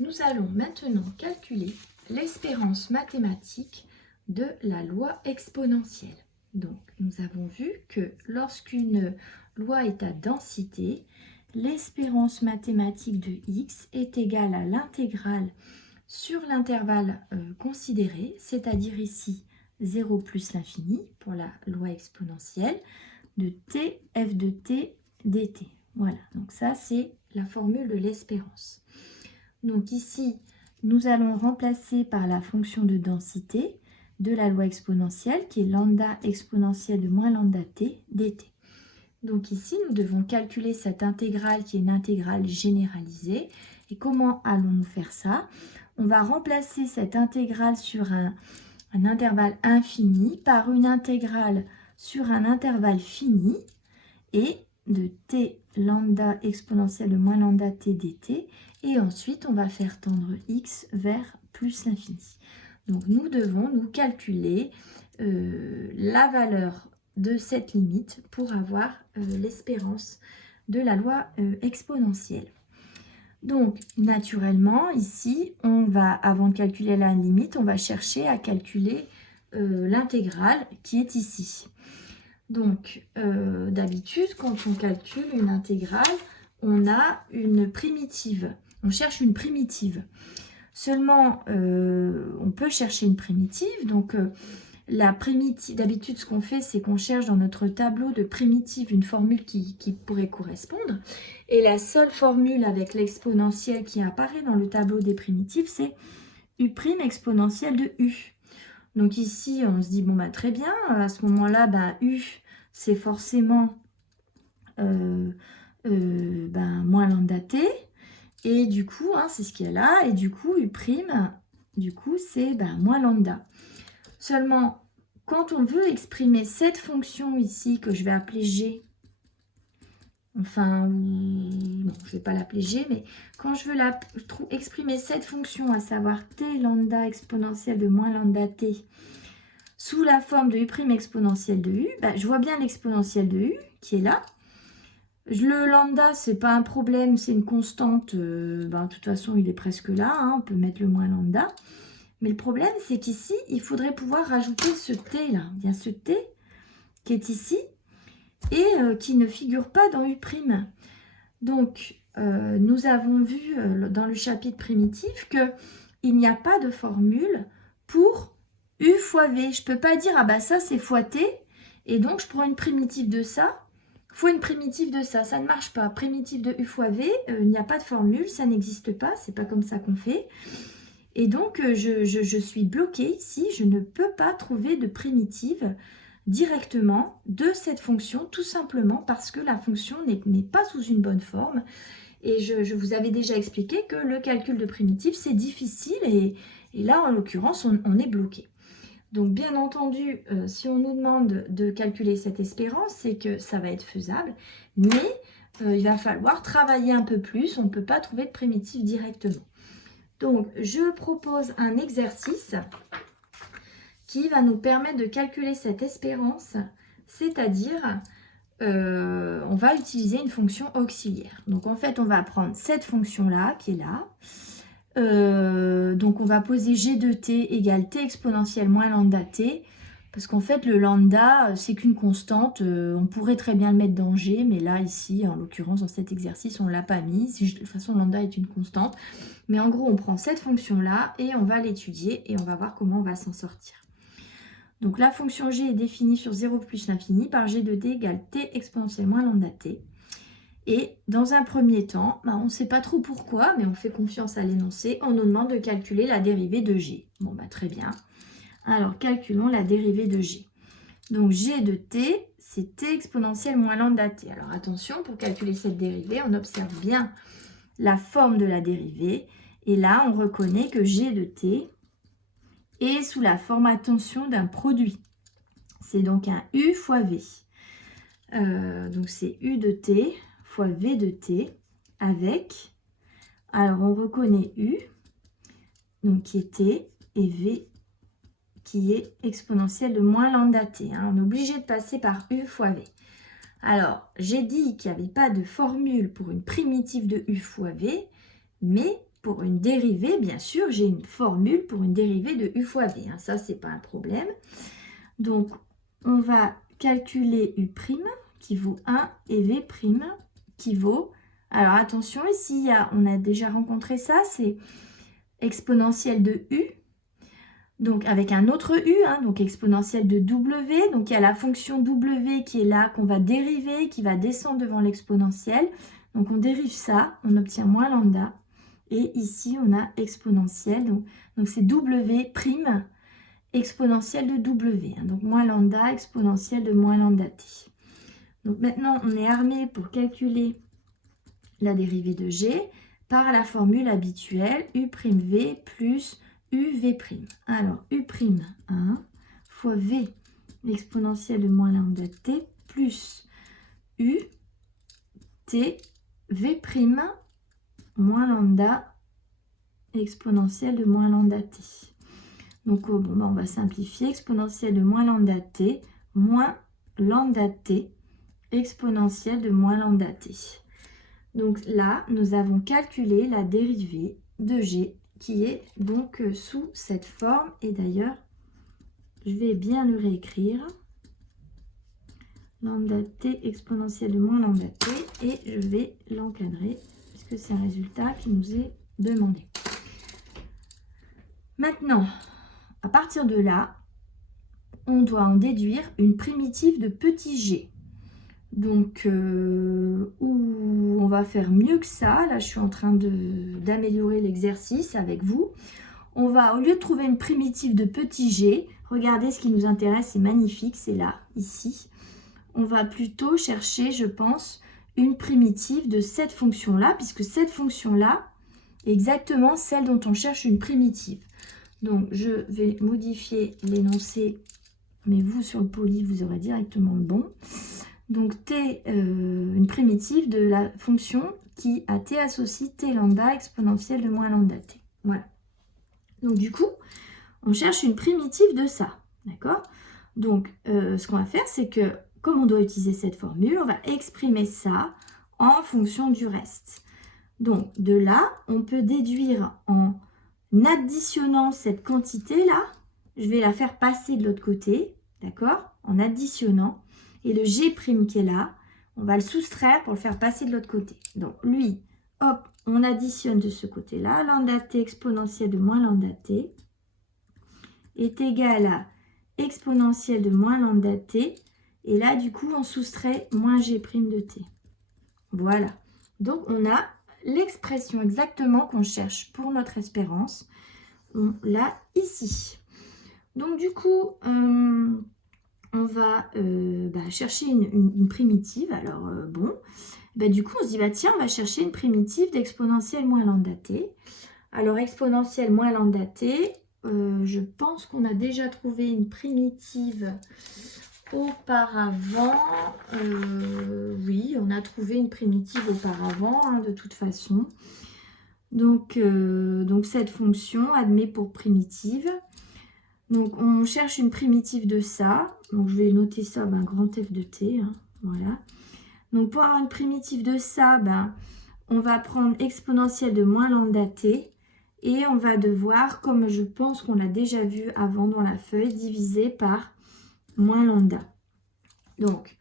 Nous allons maintenant calculer l'espérance mathématique de la loi exponentielle. Donc, nous avons vu que lorsqu'une loi est à densité, l'espérance mathématique de x est égale à l'intégrale sur l'intervalle considéré, c'est-à-dire ici 0 plus l'infini pour la loi exponentielle, de t f de t dt. Voilà, donc ça c'est la formule de l'espérance. Donc ici, nous allons remplacer par la fonction de densité de la loi exponentielle qui est lambda exponentielle de moins lambda t dt. Donc ici, nous devons calculer cette intégrale qui est une intégrale généralisée. Et comment allons-nous faire ça? On va remplacer cette intégrale sur un intervalle infini par une intégrale sur un intervalle fini et de t lambda exponentielle de moins lambda t dt. Et ensuite, on va faire tendre x vers plus l'infini. Donc, nous devons nous calculer la valeur de cette limite pour avoir l'espérance de la loi exponentielle. Donc, naturellement, ici, on va, avant de calculer la limite, on va chercher à calculer l'intégrale qui est ici. Donc, d'habitude, quand on calcule une intégrale, on a une primitive. On cherche une primitive. Seulement, on peut chercher une primitive. Donc, la primitive, d'habitude, ce qu'on fait, c'est qu'on cherche dans notre tableau de primitive une formule qui pourrait correspondre. Et la seule formule avec l'exponentielle qui apparaît dans le tableau des primitives, c'est U' exponentielle de U. Donc ici, on se dit, bon, bah, très bien, à ce moment-là, bah, U, c'est forcément moins lambda t. Et du coup, hein, c'est ce qu'il y a là. Et du coup, U', du coup, c'est moins lambda. Seulement, quand on veut exprimer cette fonction ici, que je vais appeler G, enfin, non, je ne vais pas l'appeler G, mais quand je veux exprimer cette fonction, à savoir t lambda exponentielle de moins lambda t, sous la forme de U' exponentielle de U, je vois bien l'exponentielle de U qui est là. Le lambda, ce n'est pas un problème, c'est une constante. De toute façon, il est presque là, hein, on peut mettre le moins lambda. Mais le problème, c'est qu'ici, il faudrait pouvoir rajouter ce t là. Il y a ce t qui est ici et qui ne figure pas dans U'. Donc, nous avons vu dans le chapitre primitif qu'il n'y a pas de formule pour U fois V. Je ne peux pas dire, ah bah ça c'est fois T, et donc je prends une primitive de ça, fois une primitive de ça. Ça ne marche pas. Primitive de U fois V, il n'y a pas de formule, ça n'existe pas, c'est pas comme ça qu'on fait. Et donc, je suis bloquée ici, je ne peux pas trouver de primitive directement de cette fonction, tout simplement parce que la fonction n'est pas sous une bonne forme. Et je vous avais déjà expliqué que le calcul de primitive, c'est difficile et là, en l'occurrence, on est bloqué. Donc, bien entendu, si on nous demande de calculer cette espérance, c'est que ça va être faisable, mais il va falloir travailler un peu plus, on ne peut pas trouver de primitive directement. Donc, je propose un exercice qui va nous permettre de calculer cette espérance, c'est-à-dire on va utiliser une fonction auxiliaire. Donc, en fait, on va prendre cette fonction-là qui est là. Donc, on va poser g de t égale t exponentielle moins lambda t. Parce qu'en fait, le lambda, c'est qu'une constante. On pourrait très bien le mettre dans g, mais là, ici, en l'occurrence, dans cet exercice, on ne l'a pas mis. De toute façon, lambda est une constante. Mais en gros, on prend cette fonction-là et on va l'étudier et on va voir comment on va s'en sortir. Donc, la fonction g est définie sur 0 plus l'infini par g de t égale t exponentielle moins lambda t. Et dans un premier temps, on ne sait pas trop pourquoi, mais on fait confiance à l'énoncé. On nous demande de calculer la dérivée de g. Bon, très bien. Alors, calculons la dérivée de g. Donc, g de t, c'est t exponentielle moins lambda t. Alors, attention, pour calculer cette dérivée, on observe bien la forme de la dérivée. Et là, on reconnaît que g de t est sous la forme, attention, d'un produit. C'est donc un u fois v. Donc, c'est u de t fois v de t avec, alors on reconnaît u, donc qui est t, et v qui est exponentielle de moins lambda t. On est obligé de passer par u fois v. Alors, j'ai dit qu'il n'y avait pas de formule pour une primitive de u fois v, mais pour une dérivée, bien sûr, j'ai une formule pour une dérivée de u fois v. Hein, ça, c'est pas un problème. Donc, on va calculer u' qui vaut 1 et v' qui vaut... Alors, attention, ici, on a déjà rencontré ça, c'est exponentielle de u. Donc, avec un autre u, hein, donc exponentielle de w. Donc, il y a la fonction w qui est là, qu'on va dériver, qui va descendre devant l'exponentielle. Donc, on dérive ça, on obtient moins lambda. Et ici, on a exponentielle. Donc c'est w' exponentielle de w. Hein, donc, moins lambda, exponentielle de moins lambda t. Donc, maintenant, on est armé pour calculer la dérivée de g par la formule habituelle u'v plus uv'. Alors, u'1 fois v exponentielle de moins lambda t plus u t v' moins lambda exponentielle de moins lambda t. Donc, on va simplifier exponentielle de moins lambda t moins lambda t exponentielle de moins lambda t. Donc là, nous avons calculé la dérivée de g qui est donc sous cette forme. Et d'ailleurs, je vais bien le réécrire. Lambda t exponentielle de moins lambda t. Et je vais l'encadrer puisque c'est un résultat qui nous est demandé. Maintenant, à partir de là, on doit en déduire une primitive de petit g. Donc, on va faire mieux que ça. Là, je suis en train d'améliorer l'exercice avec vous. On va, au lieu de trouver une primitive de petit g, regardez ce qui nous intéresse, c'est magnifique, c'est là, ici. On va plutôt chercher, je pense, une primitive de cette fonction-là, puisque cette fonction-là est exactement celle dont on cherche une primitive. Donc, je vais modifier l'énoncé, mais vous, sur le poly, vous aurez directement le bon. Donc, t, une primitive de la fonction qui à t associe t lambda exponentielle de moins lambda t. Voilà. Donc, du coup, on cherche une primitive de ça. D'accord? Donc, ce qu'on va faire, c'est que, comme on doit utiliser cette formule, on va exprimer ça en fonction du reste. Donc, de là, on peut déduire en additionnant cette quantité-là. Je vais la faire passer de l'autre côté. D'accord? En additionnant. Et le g' qui est là, on va le soustraire pour le faire passer de l'autre côté. Donc, lui, hop, on additionne de ce côté-là. Lambda t exponentielle de moins lambda t est égal à exponentielle de moins lambda t. Et là, du coup, on soustrait moins g' de t. Voilà. Donc, on a l'expression exactement qu'on cherche pour notre espérance. On l'a ici. Donc, du coup... on va chercher une primitive. Alors, du coup, on se dit, tiens, on va chercher une primitive d'exponentielle moins lambda t. Alors, exponentielle moins lambda t, je pense qu'on a déjà trouvé une primitive auparavant. Oui, on a trouvé une primitive auparavant, hein, de toute façon. Donc, cette fonction admet pour primitive. Donc, on cherche une primitive de ça. Donc, je vais noter ça, grand F de t. Hein, voilà. Donc, pour avoir une primitive de ça, on va prendre exponentielle de moins lambda t. Et on va devoir, comme je pense qu'on l'a déjà vu avant dans la feuille, diviser par moins lambda. Donc,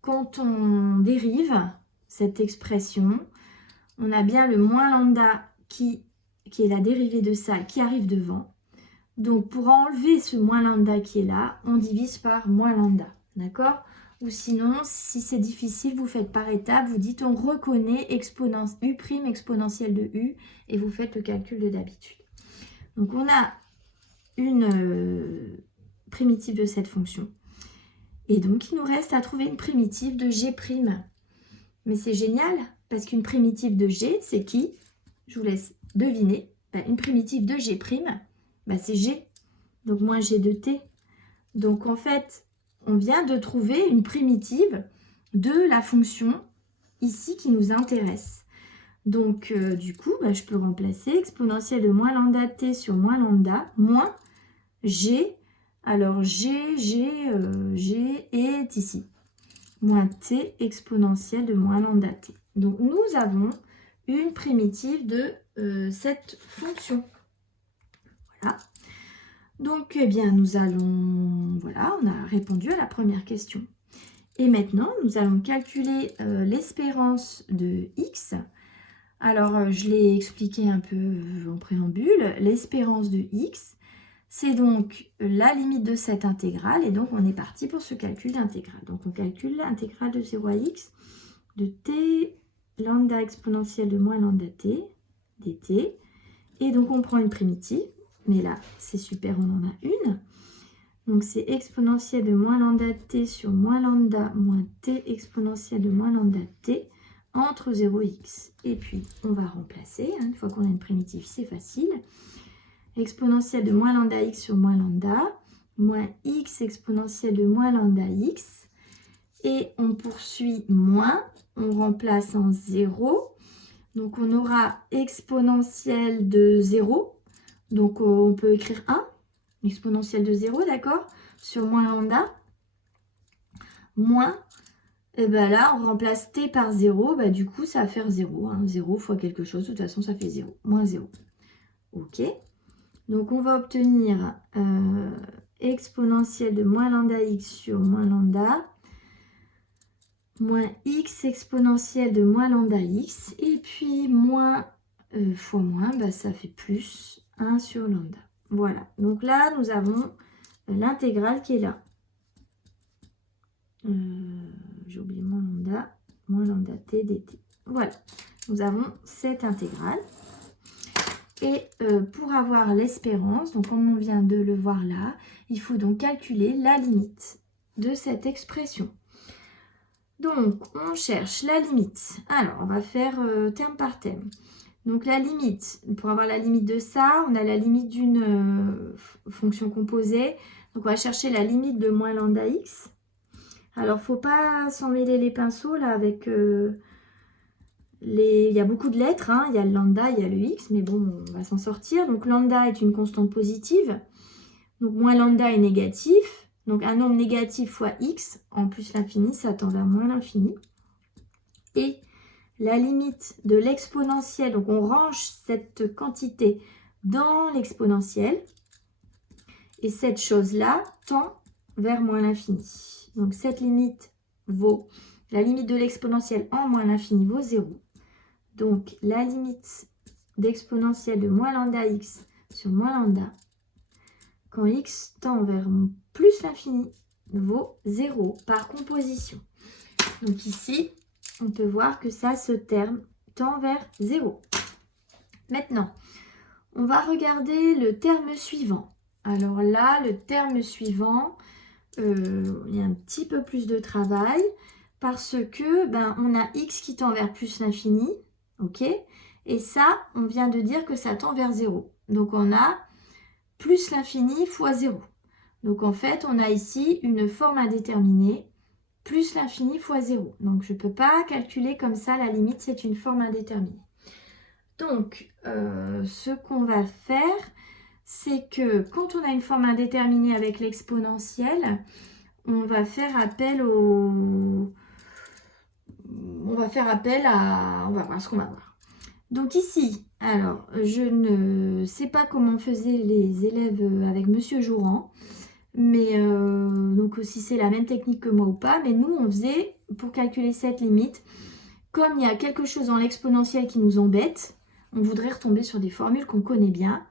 quand on dérive cette expression, on a bien le moins lambda qui est la dérivée de ça qui arrive devant. Donc, pour enlever ce moins lambda qui est là, on divise par moins lambda. D'accord? Ou sinon, si c'est difficile, vous faites par étapes. Vous dites, on reconnaît u' exponentielle de u et vous faites le calcul de d'habitude. Donc, on a une primitive de cette fonction. Et donc, il nous reste à trouver une primitive de g'. Mais c'est génial, parce qu'une primitive de g, c'est qui? Je vous laisse deviner. Une primitive de g', c'est g, donc moins g de t. Donc, en fait, on vient de trouver une primitive de la fonction ici qui nous intéresse. Donc, du coup, je peux remplacer exponentielle de moins lambda t sur moins lambda, moins g. Alors, g est ici. Moins t exponentielle de moins lambda t. Donc, nous avons une primitive de cette fonction. Voilà. Donc, eh bien, nous allons... Voilà, on a répondu à la première question. Et maintenant, nous allons calculer l'espérance de x. Alors, je l'ai expliqué un peu en préambule. L'espérance de x, c'est donc la limite de cette intégrale. Et donc, on est parti pour ce calcul d'intégrale. Donc, on calcule l'intégrale de 0 à x de t lambda exponentielle de moins lambda t dt. Et donc, on prend une primitive. Mais là, c'est super, on en a une. Donc, c'est exponentielle de moins lambda t sur moins lambda moins t exponentielle de moins lambda t entre 0 et x. Et puis, on va remplacer. Hein, une fois qu'on a une primitive, c'est facile. Exponentielle de moins lambda x sur moins lambda moins x exponentielle de moins lambda x. Et on poursuit moins. On remplace en 0. Donc, on aura exponentielle de 0. Donc, on peut écrire 1. Exponentielle de 0, d'accord, sur moins lambda, moins, et bien là, on remplace t par 0, bah, du coup, ça va faire 0. Hein, 0 fois quelque chose, de toute façon, ça fait 0, moins 0. OK. Donc, on va obtenir exponentielle de moins lambda x sur moins lambda, moins x exponentielle de moins lambda x, et puis moins fois moins, bah, ça fait plus 1 sur lambda. Voilà, donc là, nous avons l'intégrale qui est là. J'ai oublié moins lambda t dt. Voilà, nous avons cette intégrale. Et pour avoir l'espérance, donc comme on vient de le voir là, il faut donc calculer la limite de cette expression. Donc, on cherche la limite. Alors, on va faire terme par terme. Donc, la limite, pour avoir la limite de ça, on a la limite d'une fonction composée. Donc, on va chercher la limite de moins lambda x. Alors, il ne faut pas s'en mêler les pinceaux là avec il y a beaucoup de lettres. Hein. Il y a le lambda, il y a le x, mais bon, on va s'en sortir. Donc, lambda est une constante positive. Donc, moins lambda est négatif. Donc, un nombre négatif fois x, en plus l'infini, ça tend vers moins l'infini. Et la limite de l'exponentielle, donc on range cette quantité dans l'exponentielle. Et cette chose-là tend vers moins l'infini. Donc, cette limite vaut, la limite de l'exponentielle en moins l'infini vaut 0. Donc, la limite d'exponentielle de moins lambda x sur moins lambda, quand x tend vers plus l'infini, vaut 0 par composition. Donc ici, on peut voir que ça, ce terme tend vers 0. Maintenant, on va regarder le terme suivant. Alors là, le terme suivant, il y a un petit peu plus de travail parce que on a x qui tend vers plus l'infini, ok? Et ça, on vient de dire que ça tend vers 0. Donc on a plus l'infini fois 0. Donc en fait, on a ici une forme indéterminée plus l'infini fois 0. Donc je ne peux pas calculer comme ça la limite, c'est une forme indéterminée. Donc ce qu'on va faire, c'est que quand on a une forme indéterminée avec l'exponentielle, on va faire appel au... On va voir ce qu'on va voir. Donc ici, alors, je ne sais pas comment faisaient les élèves avec Monsieur Jouran, mais donc si c'est la même technique que moi ou pas, mais nous, on faisait, pour calculer cette limite, comme il y a quelque chose dans l'exponentielle qui nous embête, on voudrait retomber sur des formules qu'on connaît bien,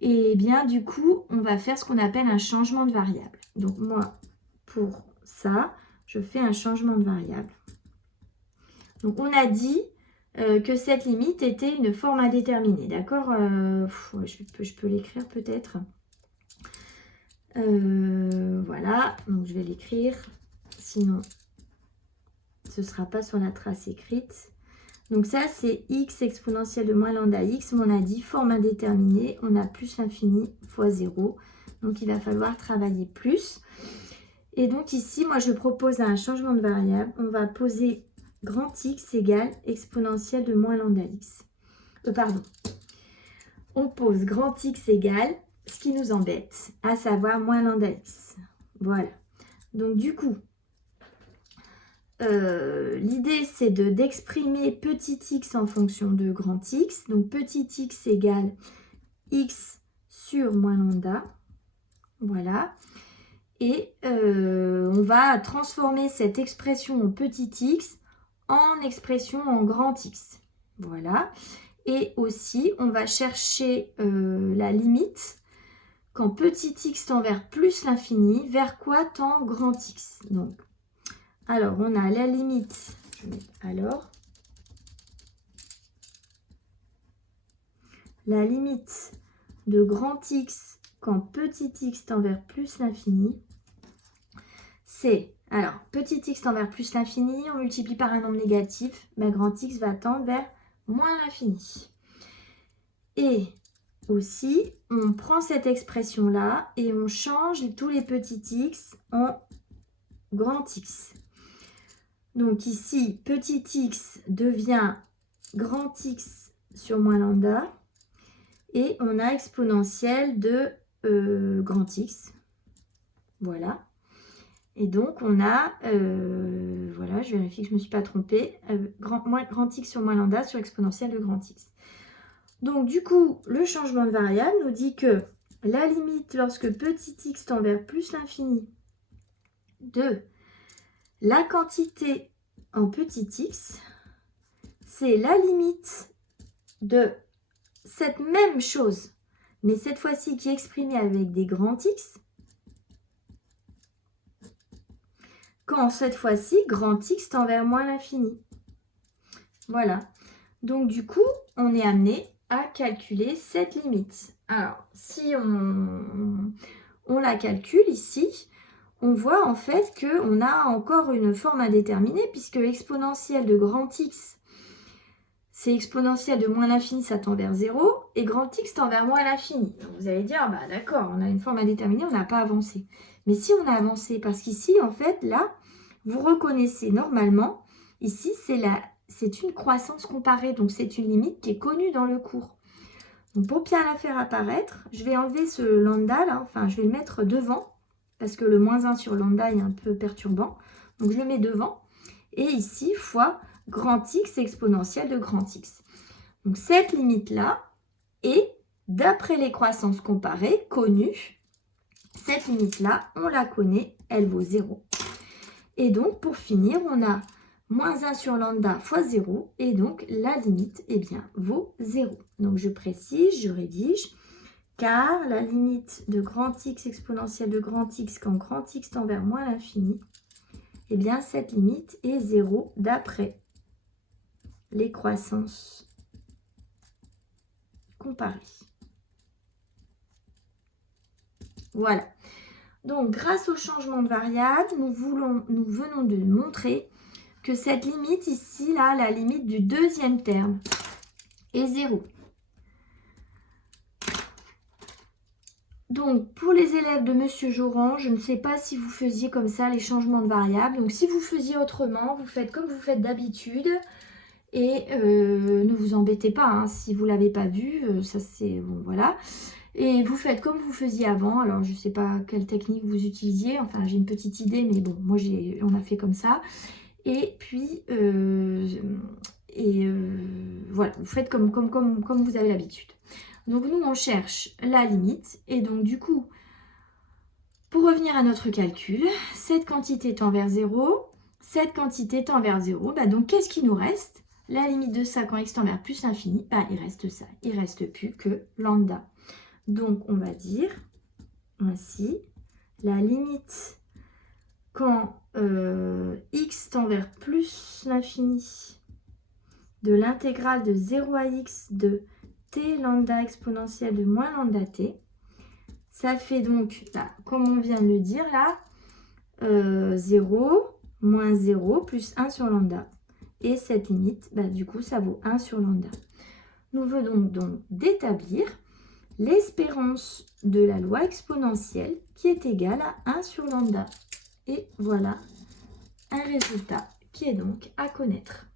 et bien du coup, on va faire ce qu'on appelle un changement de variable. Donc moi, pour ça, je fais un changement de variable. Donc on a dit que cette limite était une forme indéterminée, d'accord? Je peux l'écrire peut-être. Voilà, donc je vais l'écrire, sinon ce ne sera pas sur la trace écrite. Donc ça, c'est x exponentielle de moins lambda x, mais on a dit forme indéterminée, on a plus l'infini fois 0. Donc il va falloir travailler plus. Et donc ici, moi je propose un changement de variable. On va poser grand x égale exponentielle de moins lambda x. On pose grand x égale ce qui nous embête, à savoir moins lambda x. Voilà. Donc du coup, l'idée c'est d'exprimer petit x en fonction de grand X. Donc petit x égale x sur moins lambda. Voilà. Et on va transformer cette expression en petit x en expression en grand X. Voilà. Et aussi, on va chercher la limite quand petit x tend vers plus l'infini, vers quoi tend grand X. Donc, alors, on a la limite. Alors, la limite de grand X quand petit x tend vers plus l'infini, c'est, alors, petit x tend vers plus l'infini, on multiplie par un nombre négatif, ben, grand X va tendre vers moins l'infini. Et aussi, on prend cette expression-là et on change tous les petits x en grand X. Donc ici, petit x devient grand X sur moins lambda. Et on a exponentielle de grand X. Voilà. Et donc, on a, voilà, je vérifie que je ne me suis pas trompée, grand X sur moins lambda sur exponentielle de grand X. Donc, du coup, le changement de variable nous dit que la limite lorsque petit x tend vers plus l'infini de la quantité en petit x, c'est la limite de cette même chose, mais cette fois-ci qui est exprimée avec des grands X, quand cette fois-ci, grand X tend vers moins l'infini. Voilà. Donc, du coup, on est amené à calculer cette limite. Alors, si on la calcule ici, on voit en fait qu'on a encore une forme indéterminée, puisque exponentielle de grand X, c'est exponentielle de moins l'infini, ça tend vers 0, et grand X tend vers moins l'infini. Vous allez dire, bah d'accord, on a une forme indéterminée, on n'a pas avancé. Mais si on a avancé, parce qu'ici, en fait, là, vous reconnaissez normalement, ici, c'est une croissance comparée, donc c'est une limite qui est connue dans le cours. Donc pour bien la faire apparaître, je vais enlever ce lambda, là, enfin, je vais le mettre devant, parce que le moins 1 sur lambda est un peu perturbant. Donc je le mets devant, et ici, fois grand X exponentielle de grand X. Donc cette limite-là est, d'après les croissances comparées connues, cette limite-là, on la connaît, elle vaut 0. Et donc, pour finir, on a moins 1 sur lambda fois 0, et donc la limite, eh bien, vaut 0. Donc je précise, je rédige, car la limite de grand X exponentielle de grand X quand grand X tend vers moins l'infini, eh bien, cette limite est 0 d'après les croissances comparées. Voilà. Donc, grâce au changement de variable, nous venons de montrer que cette limite ici, là, la limite du deuxième terme, est 0. Donc, pour les élèves de Monsieur Joran, je ne sais pas si vous faisiez comme ça les changements de variables. Donc, si vous faisiez autrement, vous faites comme vous faites d'habitude. Et ne vous embêtez pas, hein, si vous ne l'avez pas vu, ça c'est bon, voilà. Et vous faites comme vous faisiez avant. Alors je ne sais pas quelle technique vous utilisiez, enfin j'ai une petite idée, mais bon, moi on a fait comme ça. Et puis voilà, vous faites comme vous avez l'habitude. Donc nous on cherche la limite, et donc du coup, pour revenir à notre calcul, cette quantité tend vers 0, cette quantité tend vers 0, bah donc qu'est-ce qui nous reste? La limite de ça quand x tend vers plus l'infini, bah, il reste ça. Il ne reste plus que lambda. Donc, on va dire ainsi, la limite quand x tend vers plus l'infini de l'intégrale de 0 à x de t lambda exponentielle de moins lambda t, ça fait donc, là, comme on vient de le dire là, 0, moins 0, plus 1 sur lambda. Et cette limite, bah, du coup, ça vaut 1 sur lambda. Nous venons donc d'établir l'espérance de la loi exponentielle qui est égale à 1 sur lambda. Et voilà un résultat qui est donc à connaître.